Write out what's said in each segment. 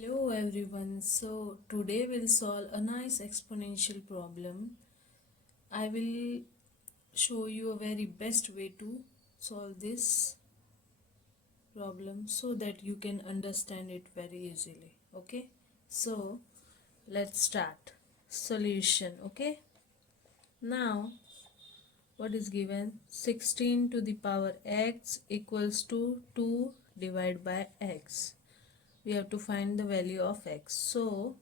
Hello everyone, so today we'll solve a nice exponential problem. I will show you a very best way to solve this problem so that you can understand it very easily. Okay, so let's start. Solution. Okay, now what is given? 16 to the power x equals to 2 divided by x. We have to find the value of x. So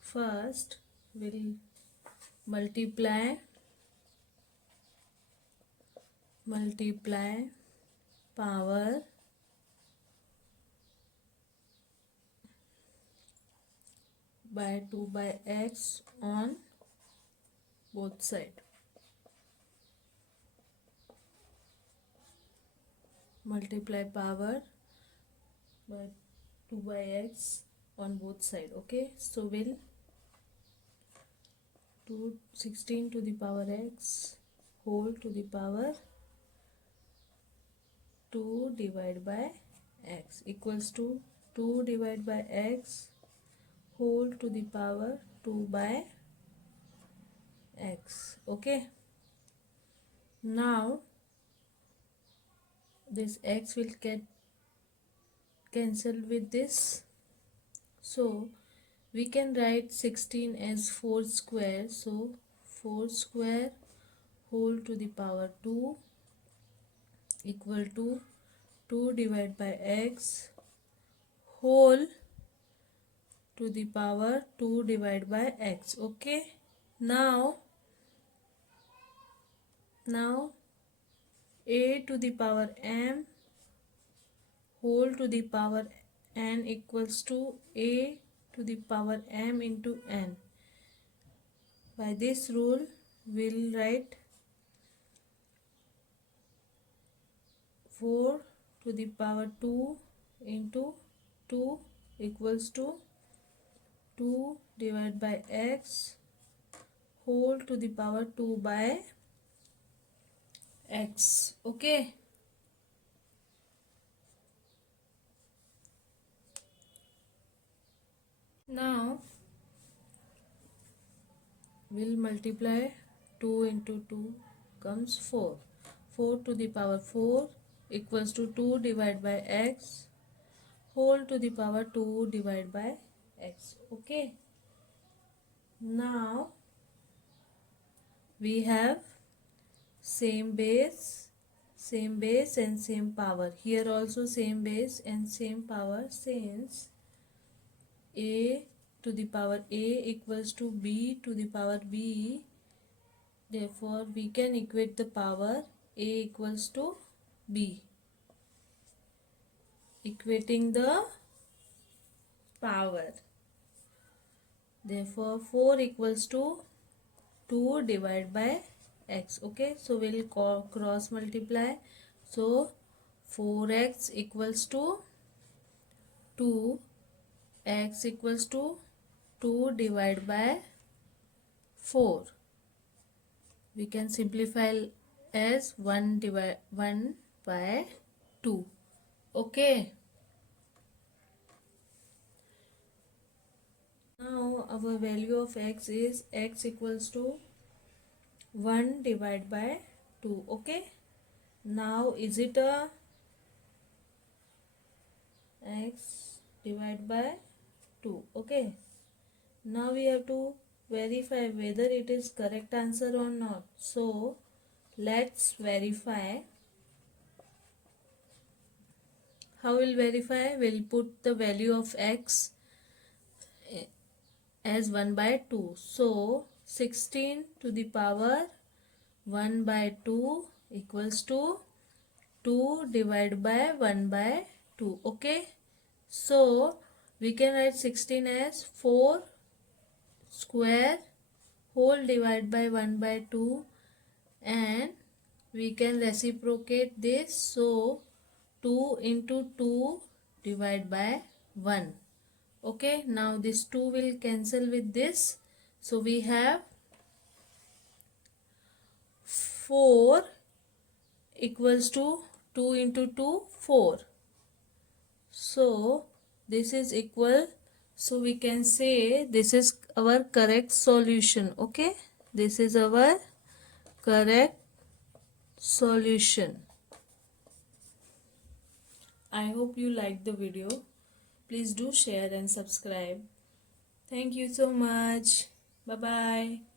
first we'll multiply power by 2 by x on both side. Multiply power by 2 by x on both side. Okay, so we'll 16 to the power x whole to the power 2 divided by x equals to 2 divided by x whole to the power 2 by x. Okay, now this x will get cancelled with this, so we can write 16 as 4 square. So 4 square whole to the power 2 equal to 2 divided by x whole to the power 2 divided by x. Okay, now a to the power m whole to the power n equals to a to the power m into n. By this rule we'll write 4 to the power 2 into 2 equals to 2 divided by x whole to the power 2 by x. Okay, now we'll multiply 2 into 2 comes 4. 4 to the power 4 equals to 2 divided by x whole to the power 2 divided by x. Okay, now we have same base and same power. Here also same base and same power, since a to the power a equals to b to the power b, therefore we can equate the power a equals to b, equating the power. Therefore 4 equals to 2 divided by x. Okay, so we'll cross multiply. So 4x equals to 2, x equals to 2 divided by 4. We can simplify as 1 by 2. Okay, now our value of x is x equals to 1 divided by 2. Okay, now is it a x divided by 2? Okay, now we have to verify whether it is correct answer or not. So let's verify. How will verify? We'll put the value of x as 1 by 2. So 16 to the power 1 by 2 equals to 2 divided by 1 by 2. Okay, so we can write 16 as 4 square whole divided by 1 by 2, and we can reciprocate this. So 2 into 2 divided by 1. Okay, now this 2 will cancel with this, so we have 4 equals to 2 into 2 4. So this is equal So we can say this is our correct solution. Okay, this is our correct solution. I hope you liked the video. Please do share and subscribe. Thank you so much. Bye bye.